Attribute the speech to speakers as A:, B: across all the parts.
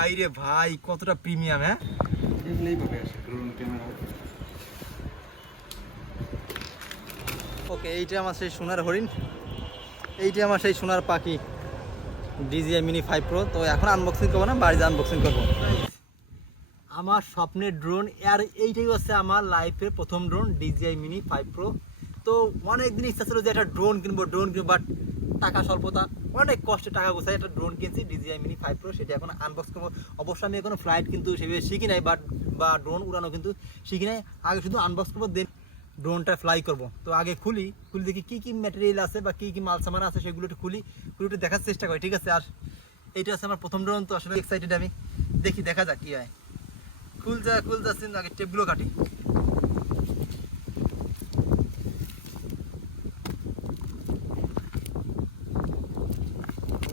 A: ভাই রে ভাই কতটা প্রিমিয়াম হ্যাঁ?
B: পাবে আসে ড্রোন ক্যামেরা
A: ওকে এইটা আমার সেই সোনার হরিণ। এইটা আমার সেই সোনার পাখি ডিজিআই মিনি ফাইভ প্রো তো এখন আনবক্সিং করব না বাড়িতে আনবক্সিং করব। আমার স্বপ্নের ড্রোন আর এইটাই হচ্ছে আমার লাইফের প্রথম drone DJI mini five pro তো অনেক দিন ইচ্ছা ছিল যে একটা ড্রোন কিনবো ড্রোন কিনবো বাট টাকা স্বল্পতা। অনেক কষ্টে টাকা গোছায়। একটা ড্রোন কিনছি ডিজিআই মিনি ফাইভ প্রো সেটা এখন আনবক্স করব। অবশ্যই আমি এখনও ফ্লাইট কিন্তু সেভাবে শিখি নাই বাট বা ড্রোন উড়ানো কিন্তু শিখি নাই। আগে শুধু আনবক্স করব দেন ড্রোনটা ফ্লাই করব। তো আগে খুলি খুলি দেখি কী কী ম্যাটেরিয়াল আছে বা কী কী মাল সামান আছে, সেগুলো একটু খুলি, খুলে একটু দেখার চেষ্টা করি, ঠিক আছে? আর এইটা হচ্ছে আমার প্রথম ড্রোন তো আসলে এক্সাইটেড আমি। দেখি, দেখা যাক কী হয়। খুল যা খুল যাচ্ছে আগে টেপগুলো কাটি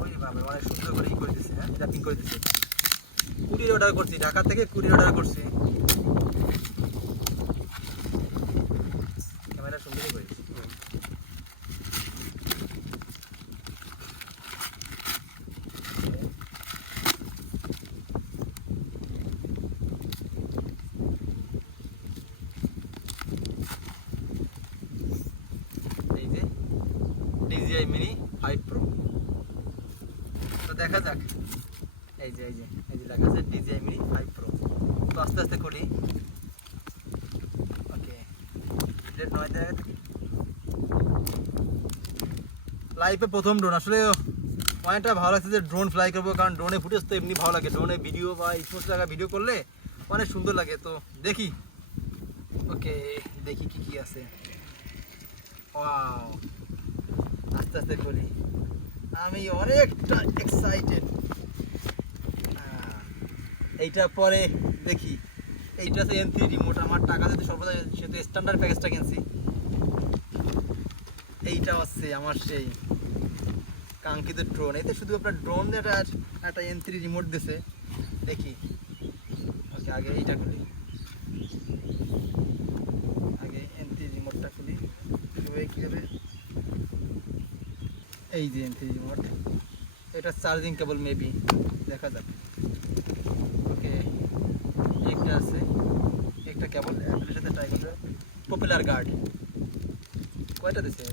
A: ওই বাবা অনেক সুন্দর করে ই করে দিচ্ছে হ্যাঁ র্যাপিং করে দিচ্ছে। কুড়ির অর্ডার করছি, ঢাকা থেকে কুড়ির অর্ডার করছি। ক্যামেরা সুন্দরই করেছি ডিজিআই মিনি ফাইভ প্রো তো দেখা যাক। এই যে এই যে এই যে লেখা আছে ডিজিআই মিনি ফাইভ প্রো তো আস্তে আস্তে করি। ওকে প্লেট নয় দেখা। লাইফে প্রথম ড্রোন আসলে অনেকটা ভালো লাগছে যে ড্রোন ফ্লাই করব, কারণ ড্রোনে ফুটেজ তো এমনি ভালো লাগে। ড্রোনে ভিডিও বা এই সমস্ত জায়গায় ভিডিও করলে অনেক সুন্দর লাগে। তো দেখি। ওকে দেখি কি কি আছে। আস্তে আস্তে করি। আমি অনেকটা এক্সাইটেড এইটা পরে দেখি। এইটা হচ্ছে এন থ্রি রিমোট আমার টাকা যদি সর্বদা সেটা স্ট্যান্ডার্ড প্যাকেজটা কিনছি। এইটা হচ্ছে আমার সেই কাঙ্ক্ষিত ড্রোন এতে শুধু আপনার ড্রোন একটা একটা এন থ্রি রিমোট দিছে। দেখি। ওকে, আগে এইটা খুলি। আগে এন থ্রি রিমোটটা খুলি। কীভাবে এই যে এন থ্রি রিমোট এটা চার্জিং কেবল মেবি দেখা ওকে একটা আছে, একটা কেবল অ্যাপেলের সাথে ট্রাই করবে পপুলার গার্ড কয়টা দিছে?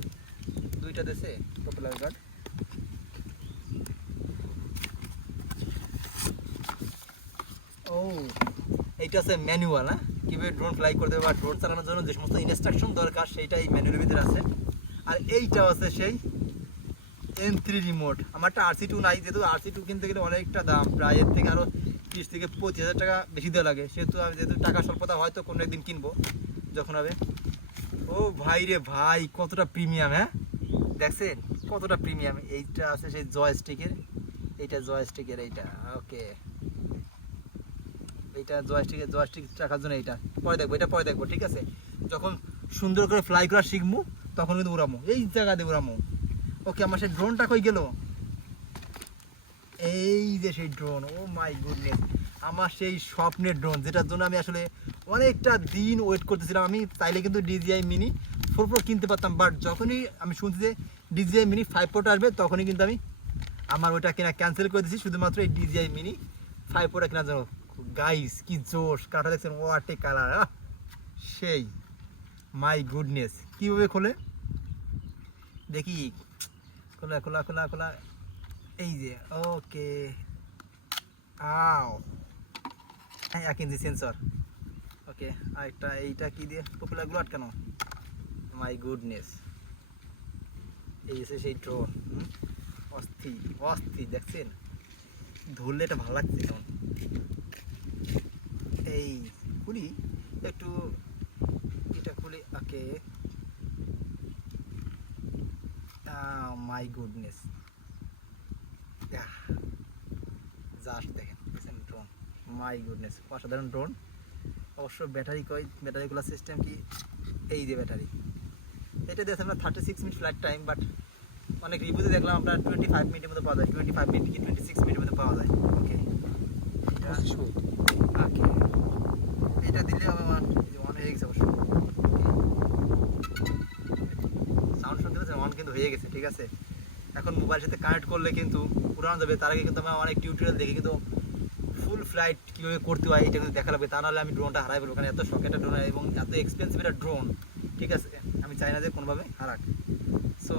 A: দুইটা দিছে পপুলার গার্ড ও, এইটা আছে ম্যানুয়াল হ্যাঁ? কীভাবে ড্রোন ফ্লাই করতে হবে বা ড্রোন চালানোর জন্য যে সমস্ত ইনস্ট্রাকশন দরকার সেইটা এই ম্যানুয়ালের ভিতরে আছে। আর এইটা আছে সেই এন থ্রি রিমোট আমারটা আরসি টু নাই, যেহেতু আরসি টু কিনতে গেলে অনেকটা দাম। প্রায় এর থেকে আরও তিরিশ থেকে পঁচিশ হাজার টাকা বেশি দেওয়া লাগে। সেহেতু আমি যেহেতু টাকা স্বল্পতা, হয়তো কোনো একদিন কিনবো, যখন হবে। ও ভাই রে ভাই, কতটা প্রিমিয়াম হ্যাঁ? দেখছেন, কতটা প্রিমিয়াম এইটা আছে সেই জয়স্টিকের এইটা জয়স্টিকের এইটা ওকে এইটা জয়স্টিকের জয়স্টিক রাখার জন্য এইটা। পরে দেখব, এটা পরে দেখব, ঠিক আছে? যখন সুন্দর করে ফ্লাই করা শিখব তখন কিন্তু উড়ামো। এই জায়গা দিয়ে উড়ামো। ওকে, আমার সেই ড্রোনটা কই গেল? এই যে সেই ড্রোন ও মাই গুডনেস আমার সেই স্বপ্নের ড্রোন যেটার জন্য আমি আসলে অনেকটা দিন ওয়েট করতেছিলাম। আমি চাইলে কিন্তু ডিজিআই মিনি ফোর প্রো কিনতে পারতাম বাট যখনই আমি শুনছি যে ডিজিআই মিনি ফাইভ প্রোটা আসবে, তখনই কিন্তু আমি আমার ওটা কেনা ক্যান্সেল করে দিয়েছি শুধুমাত্র এই ডিজিআই মিনি ফাইভ প্রোটা কেনার জন্য। গাইস কি জোশ কাটা দেখছেন ওয়াটে কালার সেই মাই গুডনেস কীভাবে খোলে? দেখি। খোলা খোলা খোলা খোলা। এই যে, ওকে। আও। হ্যাঁ এক ইঞ্চি সেন্সর। ওকে আরেকটা এইটা কি দিয়ে? পপুলারগুলো আটকানো। মাই গুডনেস এই এসে সেই ড্রোন অস্থি অস্থি দেখছেন? ধরলে এটা ভালো লাগছে কেমন এই, খুলি, একটু, এটা খুলি, ওকে। মাই গুডনেস জাস্ট দেখেন ড্রোন মাই গুডনেস অসাধারণ ড্রোন অবশ্য ব্যাটারি কই ব্যাটারিগুলো সিস্টেম কি? এই যে ব্যাটারি এটা দিয়েছে আপনার thirty six minute flight time but অনেক রিভিউতে দেখলাম আপনার টোয়েন্টি ফাইভ মিনিটের মধ্যে পাওয়া যায়। টোয়েন্টি ফাইভ মিনিট কি টোয়েন্টি সিক্স মিনিটের মধ্যে পাওয়া যায়। ওকে এটা দিলে আমার অন হয়ে গেছে অবশ্য সাউন্ড শুনতে পাচ্ছেন অন কিন্তু হয়ে গেছে, ঠিক আছে? এখন মোবাইলের সাথে কানেক্ট করলে কিন্তু উড়ানো যাবে, তার আগে কিন্তু আমরা অনেক টিউটোরিয়াল দেখে, কিন্তু ফুল ফুল ফ্লাইট কীভাবে করতে হয় এটা কিন্তু দেখা লাগবে তা নাহলে আমি ড্রোনটা হারাই ফেলব, কারণ এত শখ একটা ড্রোন এবং এত এক্সপেন্সিভ একটা ড্রোন ঠিক আছে? আমি চাই না যে কোনোভাবে হারাক। সো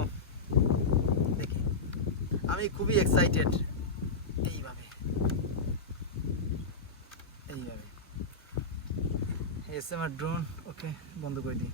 A: দেখি। আমি খুবই এক্সাইটেড এইভাবে। এইভাবে। এস আমার ড্রোন ওকে বন্ধ করে দিই।